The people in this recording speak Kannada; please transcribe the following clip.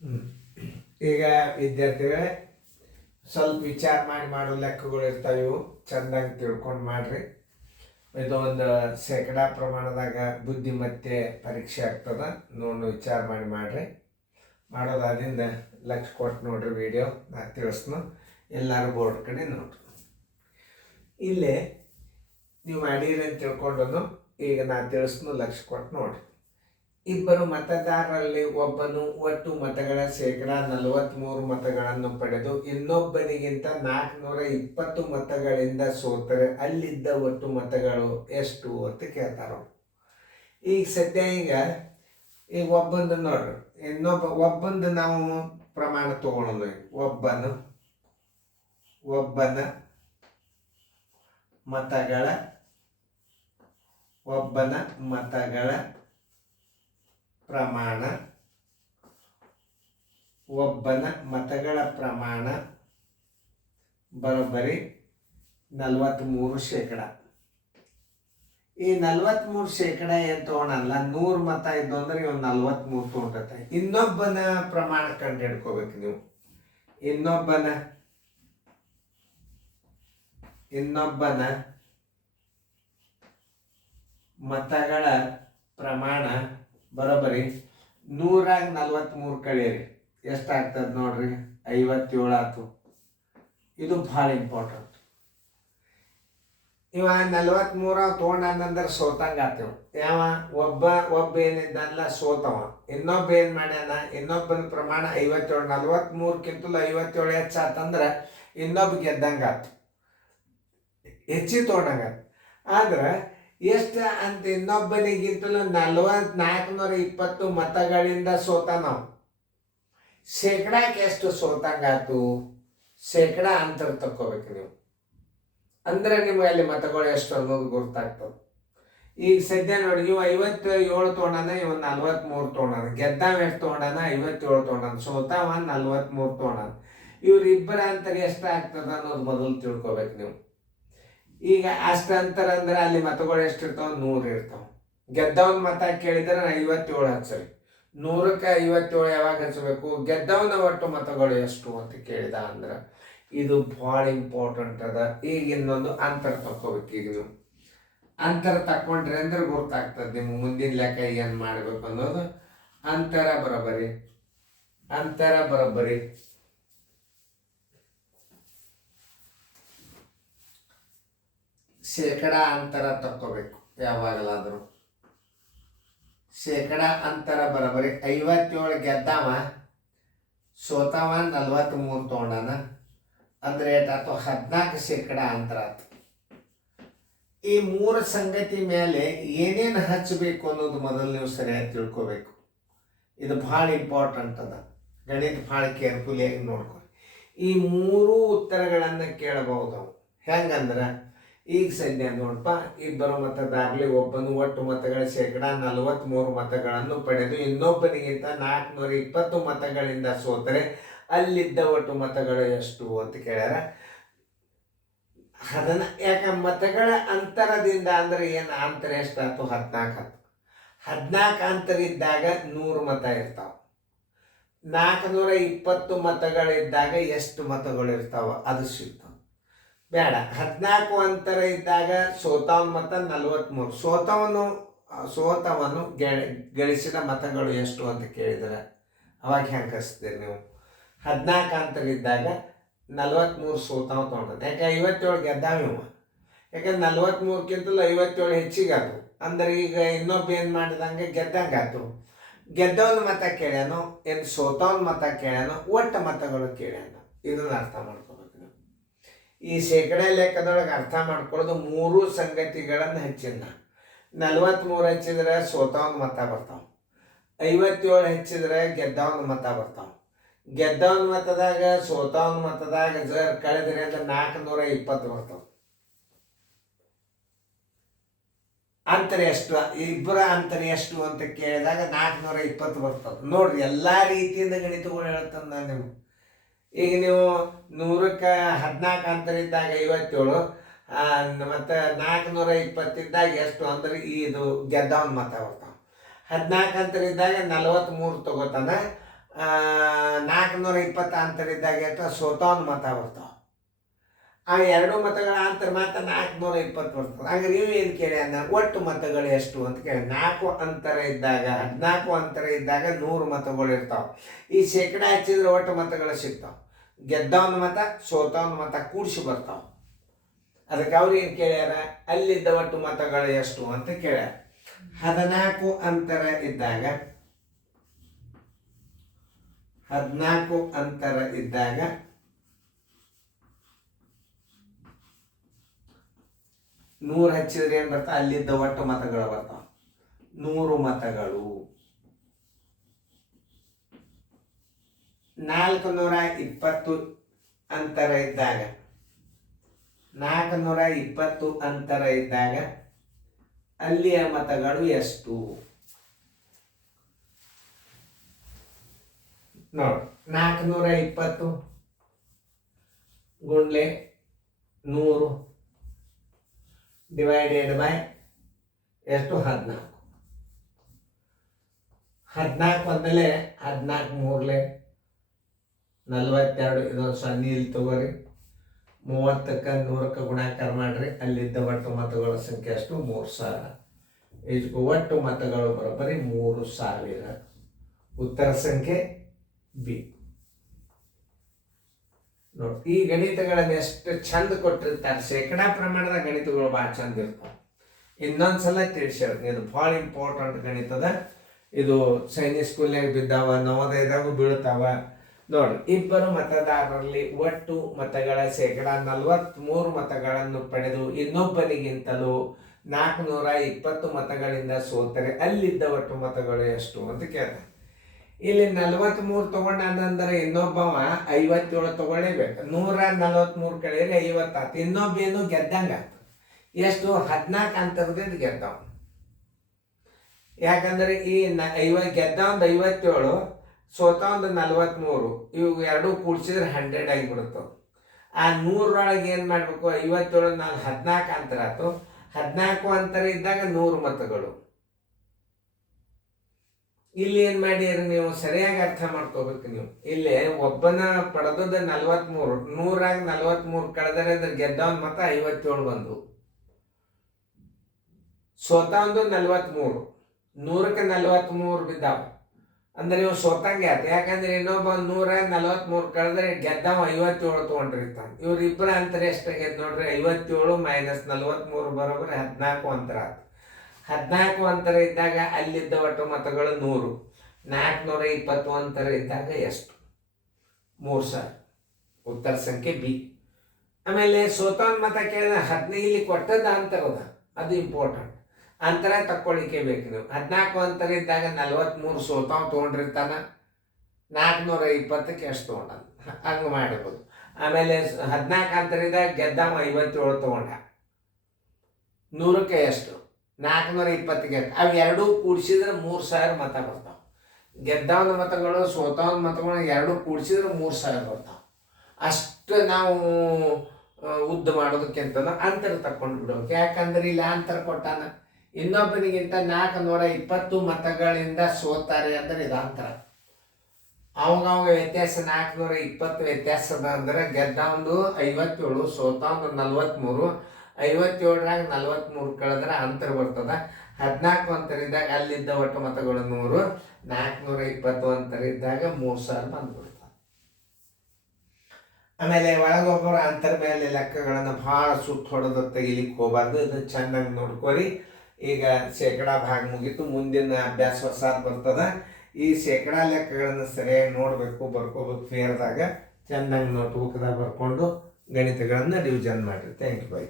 ಹ್ಮ್. ಈಗ ವಿದ್ಯಾರ್ಥಿಗಳೇ ಸ್ವಲ್ಪ ವಿಚಾರ ಮಾಡಿ ಮಾಡೋ ಲೆಕ್ಕಗಳು ಇರ್ತಾವೆ. ಇವು ಚೆಂದಾಗಿ ತಿಳ್ಕೊಂಡು ಮಾಡ್ರಿ. ಇದು ಒಂದು ಶೇಕಡಾ ಪ್ರಮಾಣದಾಗ ಬುದ್ಧಿಮತ್ತೆ ಪರೀಕ್ಷೆ ಆಗ್ತದೆ. ನೋಡಿ ವಿಚಾರ ಮಾಡಿ ಮಾಡ್ರಿ. ಮಾಡೋದಾದಿಂದ ಲಕ್ಷ ಕೊಟ್ಟು ನೋಡ್ರಿ. ವಿಡಿಯೋ ನಾ ತಿಳಿಸ್ನು, ಎಲ್ಲರೂ ಬೋರ್ಡ್ ಕಡೆ ನೋಡ್ರಿ. ಇಲ್ಲೇ ನೀವು ಮಾಡಿರಿ ಅಂತ ತಿಳ್ಕೊಂಡು ಈಗ ನಾ ತಿಳಿಸ್ನು, ಲಕ್ಷ ಕೊಟ್ಟು ನೋಡ್ರಿ. ಇಬ್ಬರು ಮತದಾರರಲ್ಲಿ ಒಬ್ಬನು ಒಟ್ಟು ಮತಗಳ ಶೇಕಡಾ 43 ಮತಗಳನ್ನು ಪಡೆದು ಇನ್ನೊಬ್ಬನಿಗಿಂತ 420 ಮತಗಳಿಂದ ಸೋತರೆ ಅಲ್ಲಿದ್ದ ಒಟ್ಟು ಮತಗಳು ಎಷ್ಟು ಅಂತ ಕೇಳ್ತಾರ. ಈಗ ಸದ್ಯ ಈಗ ಒಬ್ಬಂದು ನೋಡ್ರಿ, ಒಬ್ಬಂದು ನಾವು ಪ್ರಮಾಣ ತಗೊಳ್ಳೋದು. ಒಬ್ಬನ ಮತಗಳ ಪ್ರಮಾಣ, ಒಬ್ಬನ ಮತಗಳ ಪ್ರಮಾಣ ಬರೋಬ್ಬರಿ 43%. ಈ 43% ಏನು ತಗೊಳಲ್ಲ. 100 ಮತ ಇದ್ದು ಅಂದ್ರೆ ಇವ್ 43 ತಗೊಂಡತೆ. ಇನ್ನೊಬ್ಬನ ಪ್ರಮಾಣ ಕಂಡು ಹಿಡ್ಕೋಬೇಕು ನೀವು. ಇನ್ನೊಬ್ಬನ ಮತಗಳ ಪ್ರಮಾಣ ಬರೋಬ್ಬರಿ 100 43 ಕಳೀರಿ, ಎಷ್ಟಾಗ್ತದೆ ನೋಡ್ರಿ? 57 ಆಯ್ತು. ಇದು ಭಾಳ ಇಂಪಾರ್ಟೆಂಟ್. ಇವ 43 ತೊಗೊಂಡಂದ್ರೆ ಸೋತಂಗ ಆತೇವ್. ಯಾವ ಒಬ್ಬ ಏನಿದ್ದಲ್ಲ ಸೋತವ. ಇನ್ನೊಬ್ಬ ಏನ್ ಮಾಡ್ಯಾನ, ಇನ್ನೊಬ್ಬನ ಪ್ರಮಾಣ 57. 43ಕ್ಕಿಂತಲೂ 57 ಹೆಚ್ಚಾತಂದ್ರೆ ಇನ್ನೊಬ್ಬ ಗೆದ್ದಂಗ ಆತು, ಹೆಚ್ಚಿಗೆ ತೊಗೊಂಡಂಗ. ಆದ್ರೆ ಎಷ್ಟು ಅಂತ ಇನ್ನೊಬ್ಬನಿಗಿಂತಲೂ 420 ಮತಗಳಿಂದ ಸೋತ. ನಾವು ಶೇಕಡಾಕ್ಕೆ ಎಷ್ಟು ಸೋತಂಗಾತು? ಶೇಕಡಾ ಅಂತರ ತಕ್ಕೋಬೇಕು ನೀವು. ಅಂದ್ರೆ ನಿಮ್ಗೆ ಅಲ್ಲಿ ಮತಗಳು ಎಷ್ಟು ಅನ್ನೋದು ಗೊತ್ತಾಗ್ತದೆ. ಈಗ ಸದ್ಯ ನೋಡಿ, ಇವು 57 ತೊಗೊಂಡಾನ, ಇವ 43 ತೊಗೊಂಡಾನ. ಗೆದ್ದಾವ ಎಷ್ಟು ತೊಗೊಂಡಾನ? 57 ತೊಗೊಂಡಾನ. ಸೋತಾವ 43 ತೊಗೊಂಡಾನ. ಇವ್ರಿಬ್ಬರ ಅಂತರ ಎಷ್ಟಾಗ್ತದ ಅನ್ನೋದು ಮೊದಲು ತಿಳ್ಕೊಬೇಕು ನೀವು. ಈಗ ಅಷ್ಟು ಅಂತರ ಅಂದ್ರೆ ಅಲ್ಲಿ ಮತಗಳು ಎಷ್ಟಿರ್ತಾವ? 100 ಇರ್ತಾವ. ಗೆದ್ದವನ ಮತ ಕೇಳಿದ್ರೆ 57 ಹಚ್ಚರಿ. 100ಕ್ಕೆ 57 ಯಾವಾಗ ಹಚ್ಚಬೇಕು? ಗೆದ್ದವನ ಒಟ್ಟು ಮತಗಳು ಎಷ್ಟು ಅಂತ ಕೇಳಿದ ಅಂದ್ರೆ ಇದು ಭಾಳ ಇಂಪಾರ್ಟೆಂಟ್ ಅದ. ಈಗ ಇನ್ನೊಂದು ಅಂತರ ತಕ್ಕೋಬೇಕು. ಈಗ ನೀವು ಅಂತರ ತಕ್ಕೊಂಡ್ರಿ ಅಂದ್ರೆ ಗೊತ್ತಾಗ್ತದೆ ನಿಮ್ಗೆ ಮುಂದಿನ ಲೆಕ್ಕ ಏನು ಮಾಡಬೇಕು ಅನ್ನೋದು. ಅಂತರ ಬರೋಬ್ಬರಿ ಶೇಕಡಾ ಅಂತರ ತಕ್ಕೋಬೇಕು ಯಾವಾಗಲಾದರೂ. ಶೇಕಡಾ ಅಂತರ ಬರೋಬ್ಬರಿ 57 ಗೆದ್ದಾವ, ಸೋತಾವ 43 ತೊಗೊಂಡಾನ. ಅಂದ್ರೆ ಏಟಾಯ್ತು? 14% ಅಂತರ ಆಯ್ತು. ಈ 3 ಸಂಗತಿ ಮೇಲೆ ಏನೇನು ಹಚ್ಚಬೇಕು ಅನ್ನೋದು ಮೊದಲು ನೀವು ಸರಿಯಾಗಿ ತಿಳ್ಕೋಬೇಕು. ಇದು ಭಾಳ ಇಂಪಾರ್ಟೆಂಟ್ ಅದ. ಗಣಿತ ಭಾಳ ಕೇರ್ಫುಲಿಯಾಗಿ ನೋಡ್ಕೊ. ಈ 3 ಉತ್ತರಗಳನ್ನು ಕೇಳಬಹುದು. ಹೆಂಗಂದ್ರೆ ಈಗ ಸದ್ಯ ನೋಡಪ್ಪ, ಇಬ್ಬರು ಮತದಾರರಲ್ಲಿ ಒಬ್ಬನು ಒಟ್ಟು ಮತಗಳ ಶೇಕಡಾ 43 ಮತಗಳನ್ನು ಪಡೆದು ಇನ್ನೊಬ್ಬನಿಗಿಂತ 420 ಮತಗಳಿಂದ ಸೋತರೆ ಅಲ್ಲಿದ್ದ ಒಟ್ಟು ಮತಗಳು ಎಷ್ಟು ಅಂತ ಕೇಳ್ಯಾರ. ಅದನ್ನ ಯಾಕೆ ಮತಗಳ ಅಂತರದಿಂದ ಅಂದ್ರೆ ಏನು? ಅಂತರ ಎಷ್ಟಾಯ್ತು? 14 ಆಯ್ತು. 14 ಅಂತರ ಇದ್ದಾಗ 100 ಮತ ಇರ್ತಾವ. 420 ಮತಗಳಿದ್ದಾಗ ಎಷ್ಟು ಮತಗಳು ಇರ್ತಾವ ಅದು ಸಿಗ್ತಾವ. ಬೇಡ, 14 ಅಂತರ ಇದ್ದಾಗ ಸೋತವನ ಮತ 43. ಸೋತವನು ಗಳಿಸಿದ ಮತಗಳು ಎಷ್ಟು ಅಂತ ಕೇಳಿದ್ರೆ ಅವಾಗ ಹೆಂಗೆ ಕಳಿಸ್ತೀರಿ ನೀವು? 14 ಅಂತರ ಇದ್ದಾಗ 43 ಸೋತಾವ ತೊಗೊಂಡ. ಯಾಕೆ? 57 ಗೆದ್ದಾವ ಇವ. ಯಾಕಂದ್ರೆ 43ಕ್ಕಿಂತಲೂ 57 ಹೆಚ್ಚಿಗೆ ಆತು. ಅಂದ್ರೆ ಈಗ ಇನ್ನೊಬ್ಬ ಏನು ಮಾಡಿದಂಗೆ ಗೆದ್ದಂಗೆ ಆತು. ಗೆದ್ದವನ ಮತ ಕೇಳ್ಯಾನೋ ಏನು ಸೋತವನ ಮತ ಕೇಳ್ಯಾನೋ, ಒಟ್ಟು ಮತಗಳು ಕೇಳ್ಯಾನೋ, ಇದನ್ನ ಅರ್ಥ ಮಾಡ್ಕೋಬೇಕು ನೀವು. ಈ ಶೇಕಡಾ ಲೆಕ್ಕದೊಳಗೆ ಅರ್ಥ ಮಾಡ್ಕೊಳ್ಳೋದು 3 ಸಂಗತಿಗಳನ್ನು ಹಚ್ಚಿನ. 43 ಹಚ್ಚಿದ್ರೆ ಸೋತವನ ಮತ ಬರ್ತಾವ. 57 ಹಚ್ಚಿದ್ರೆ ಗೆದ್ದವನ ಮತ ಬರ್ತಾವ. ಗೆದ್ದವನ ಮತದಾಗ ಸೋತವನ ಮತದಾಗ ಕಳೆದ್ರೆ ಅಂದ್ರೆ 420 ಬರ್ತಾವ. ಅಂತರ ಎಷ್ಟು? ಇಬ್ಬರ ಅಂತರ ಎಷ್ಟು ಅಂತ ಕೇಳಿದಾಗ 420 ಬರ್ತದೆ. ನೋಡ್ರಿ, ಎಲ್ಲ ರೀತಿಯಿಂದ ಗಣಿತಗಳು ಹೇಳ್ತಾನೆ ನಾನು ನಿಮ್ಗೆ. ಈಗ ನೀವು 100ಕ್ಕೆ 14 ಅಂತರ ಇದ್ದಾಗ 57, ಮತ್ತು 420 ಇದ್ದಾಗ ಎಷ್ಟು ಅಂದ್ರೆ ಇದು ಗೆದ್ದವನ ಮತ ಬರ್ತಾವ. 14 ಅಂತರ ಇದ್ದಾಗ 43 ತಗೋತಾನ, 420 ಅಂತರ ಇದ್ದಾಗ ಅಥವಾ ಸೋತವನ ಮತ ಬರ್ತಾವ. ಆ ಎರಡು ಮತಗಳ ಅಂತರ ಮಾತ್ರ 420 ಬರ್ತದೆ. ಆಗ ನೀವು ಏನು ಕೇಳಿ ಅನ್ನ ಒಟ್ಟು ಮತಗಳು ಎಷ್ಟು ಅಂತ ಕೇಳಿ. 4 ಅಂತರ ಇದ್ದಾಗ 14 ಅಂತರ ಇದ್ದಾಗ 100 ಮತಗಳು ಇರ್ತಾವೆ. ಈ ಶೇಕಡ ಹಚ್ಚಿದ್ರೆ ಒಟ್ಟು ಮತಗಳು ಸಿಗ್ತಾವೆ. ಗೆದ್ದವನ ಮತ ಸೋತವನ ಮತ ಕೂಡಿಸಿ ಬರ್ತಾವೆ. ಅದಕ್ಕೆ ಅವ್ರು ಏನು ಕೇಳ್ಯಾರ, ಅಲ್ಲಿದ್ದ ಒಟ್ಟು ಮತಗಳು ಎಷ್ಟು ಅಂತ ಕೇಳ್ಯಾರ. 14 ಅಂತರ ಇದ್ದಾಗ 100 ಹಚ್ಚಿದ್ರೆ ಏನು ಬರ್ತಾವ, ಅಲ್ಲಿದ್ದ ಒಟ್ಟು ಮತಗಳು ಬರ್ತಾವ 100 ಮತಗಳು. 420 ಅಂತರ ಇದ್ದಾಗ 420 ಅಂತರ ಇದ್ದಾಗ ಅಲ್ಲಿಯ ಮತಗಳು ಎಷ್ಟು ನೋಡಿ. 420 ಗುಂಡ್ಲೆ 100 ಡಿವೈಡೆಡ್ ಬೈ ಎಷ್ಟು 14. 14 ಒಂದಲೇ 14 ಮೂರಲೆ 42. ಇದೊಂದು ಸೊನ್ನೆ ಇಲ್ಲಿ ತಗೋರಿ. 30ಕ್ಕೆ 100ಕ್ಕೆ ಗುಣಾಕಾರ ಮಾಡ್ರಿ. ಅಲ್ಲಿದ್ದ ಒಟ್ಟು ಮತಗಳ ಸಂಖ್ಯೆ ಅಷ್ಟು 3000. ಇದಕ್ಕೆ ಒಟ್ಟು ಮತಗಳು ಬರೋಬ್ಬರಿ 3000. ಉತ್ತರ ಸಂಖ್ಯೆ ಬಿ ನೋಡಿ. ಈ ಗಣಿತಗಳನ್ನ ಎಷ್ಟು ಚಂದ ಕೊಟ್ಟಿರ್ತಾರೆ. ಶೇಕಡಾ ಪ್ರಮಾಣದ ಗಣಿತಗಳು ಭಾಳ ಚಂದ ಇರ್ತಾವೆ. ಇನ್ನೊಂದ್ಸಲ ತಿಳಿಸಿ ಹೇಳ್ತೀನಿ, ಇದು ಭಾಳ ಇಂಪಾರ್ಟೆಂಟ್ ಗಣಿತದ. ಇದು ಸೈನಿಕ್ ಸ್ಕೂಲ್ನಾಗ ಬಿದ್ದಾವ, ನವೋದಯದಾಗೂ ಬೀಳ್ತಾವ ನೋಡಿ. ಇಬ್ಬರು ಮತದಾರರಲ್ಲಿ ಒಟ್ಟು ಮತಗಳ ಶೇಕಡಾ 43 ಮತಗಳನ್ನು ಪಡೆದು ಇನ್ನೊಬ್ಬನಿಗಿಂತಲೂ 420 ಮತಗಳಿಂದ ಸೋತರೆ ಅಲ್ಲಿದ್ದ ಒಟ್ಟು ಮತಗಳು ಎಷ್ಟು ಅಂತ ಕೇಳ್ತಾರೆ. ಇಲ್ಲಿ 43 ತಗೊಂಡಂದ್ರೆ ಇನ್ನೊಬ್ಬವ 57 ತಗೊಳ್ಳೇಬೇಕು. 143 ಕಳೆದ್ರೆ 50 ಆಯ್ತು. ಇನ್ನೊಬ್ಬೇನು ಗೆದ್ದಂಗ ಎಷ್ಟು 14 ಅಂತರದಿಂದ ಗೆದ್ದವ. ಯಾಕಂದ್ರೆ ಈ ಗೆದ್ದ ಒಂದು 57, ಸೋತ ಒಂದು 43. ಇವು ಎರಡೂ ಕೂಡಿಸಿದ್ರೆ 100 ಆಗಿಬಿಡುತ್ತವೆ. ಆ 100ರೊಳಗೆ ಏನು ಮಾಡಬೇಕು, 57 14 ಅಂತರ ಆಯ್ತು. 14 ಅಂತರ ಇದ್ದಾಗ 100 ಮತಗಳು. ಇಲ್ಲಿ ಏನು ಮಾಡಿರಿ ನೀವು ಸರಿಯಾಗಿ ಅರ್ಥ ಮಾಡ್ಕೋಬೇಕು. ನೀವು ಇಲ್ಲಿ ಒಬ್ಬನ ಪಡೆದದ 43, 100ರಾಗ 43 ಕಳೆದರೆ ಅದ್ರ ಗೆದ್ದವನ ಮತ 57 ಬಂದು, ಸೋತ ಒಂದು 43, 100ಕ್ಕೆ 43 ಬಿದ್ದಾವ ಅಂದ್ರೆ ಇವ್ ಸೋತಂಗೆ ಆಯ್ತು. ಯಾಕಂದ್ರೆ ಇನ್ನೊಬ್ಬ 143 ಕಳೆದ್ರೆ ಗೆದ್ದವ 57 ತಗೊಂಡಿರ್ತಾನೆ. ಇವ್ರಿಬ್ಬರ ಅಂತರ ಎಷ್ಟಾಗೈತೆ ನೋಡ್ರಿ, 57 ಮೈನಸ್ 43 ಬರೋಬ್ಬರಿ 14 ಅಂತರ ಆಯ್ತು. 14 ಅಂತರ ಇದ್ದಾಗ ಅಲ್ಲಿದ್ದ ಒಟ್ಟು ಮತಗಳು 100. 420 ಅಂತರ ಇದ್ದಾಗ ಎಷ್ಟು, 3000. ಉತ್ತರ ಸಂಖ್ಯೆ ಬಿ. ಆಮೇಲೆ ಸೋತವನ್ ಮತ ಕೇಳಿದ್ರೆ 15 ಇಲ್ಲಿ ಕೊಟ್ಟದ ಅಂತರದ ಅದು ಇಂಪಾರ್ಟೆಂಟ್. ಅಂತರ ತಕ್ಕೊಳ್ಳಿಕ್ಕೆ ಬೇಕು ನೀವು. 14 ಅಂತರ ಇದ್ದಾಗ 43 ಸೋತಾವ್ ತೊಗೊಂಡಿರ್ತಾನ, 420ಕ್ಕೆ ಎಷ್ಟು ತೊಗೊಂಡ ಹಂಗೆ ಮಾಡಬಹುದು. ಆಮೇಲೆ 14 ಅಂತರ ಇದ್ದಾಗ ಗೆದ್ದವ 57 ತೊಗೊಂಡ, 100ಕ್ಕೆ ಎಷ್ಟು 420ಗೆ. ಅವು ಎರಡೂ ಕೂಡಿಸಿದ್ರೆ 3000 ಮತ ಬರ್ತಾವೆ. ಗೆದ್ದವನ ಮತಗಳು ಸೋತವನ ಮತಗಳು ಎರಡೂ ಕೂಡಿಸಿದ್ರೆ 3000 ಬರ್ತಾವೆ. ಅಷ್ಟು ನಾವು ಉದ್ದ ಮಾಡೋದಕ್ಕಿಂತ ಅಂತರ ತಕ್ಕೊಂಡು ಬಿಡ್ಬೇಕು. ಯಾಕಂದ್ರೆ ಇಲ್ಲಿ ಅಂತರ ಕೊಟ್ಟಾನ, ಇನ್ನೊಬ್ಬನಿಗಿಂತ 420 ಮತಗಳಿಂದ ಸೋತಾರೆ ಅಂದ್ರೆ ಇದು ಅಂತರ. ಅವಾಗ ವ್ಯತ್ಯಾಸ 420 ವ್ಯತ್ಯಾಸದ ಅಂದ್ರೆ ಗೆದ್ದವನು 57, ಸೋತವನು 43. 57ರಾಗ 43 ಕಳೆದ್ರೆ ಅಂತರ ಬರ್ತದ. 14 ಅಂತರ ಇದ್ದಾಗ ಅಲ್ಲಿದ್ದ ಒಟ್ಟು ಮತಗಳು 100, 420 ಅಂತರ ಇದ್ದಾಗ 3000 ಬಂದ್ಬಿಡ್ತದೆ. ಆಮೇಲೆ ಒಳಗೊಬ್ಬರ ಅಂತರ ಮೇಲೆ ಲೆಕ್ಕಗಳನ್ನು ಭಾಳ ಸುತ್ತು ಹೊಡೆದು ತೆಗಿಲಿಕ್ಕೆ ಹೋಗಬಾರ್ದು. ಇದು ಚೆನ್ನಾಗಿ ನೋಡ್ಕೊರಿ. ಈಗ ಶೇಕಡಾ ಭಾಗ ಮುಗೀತು, ಮುಂದಿನ ಅಭ್ಯಾಸ ಹೊಸಾದ್ ಬರ್ತದ. ಈ ಶೇಕಡಾ ಲೆಕ್ಕಗಳನ್ನು ಸರಿಯಾಗಿ ನೋಡಬೇಕು, ಬರ್ಕೋಬೇಕು. ಫೇರ್ದಾಗ ಚೆನ್ನಾಗಿ ನೋಟ್ಬುಕ್ದಾಗ ಬರ್ಕೊಂಡು ಗಣಿತಗಳನ್ನು ರಿವಿಷನ್ ಮಾಡಿರಿ. Thank you. ಬೈ.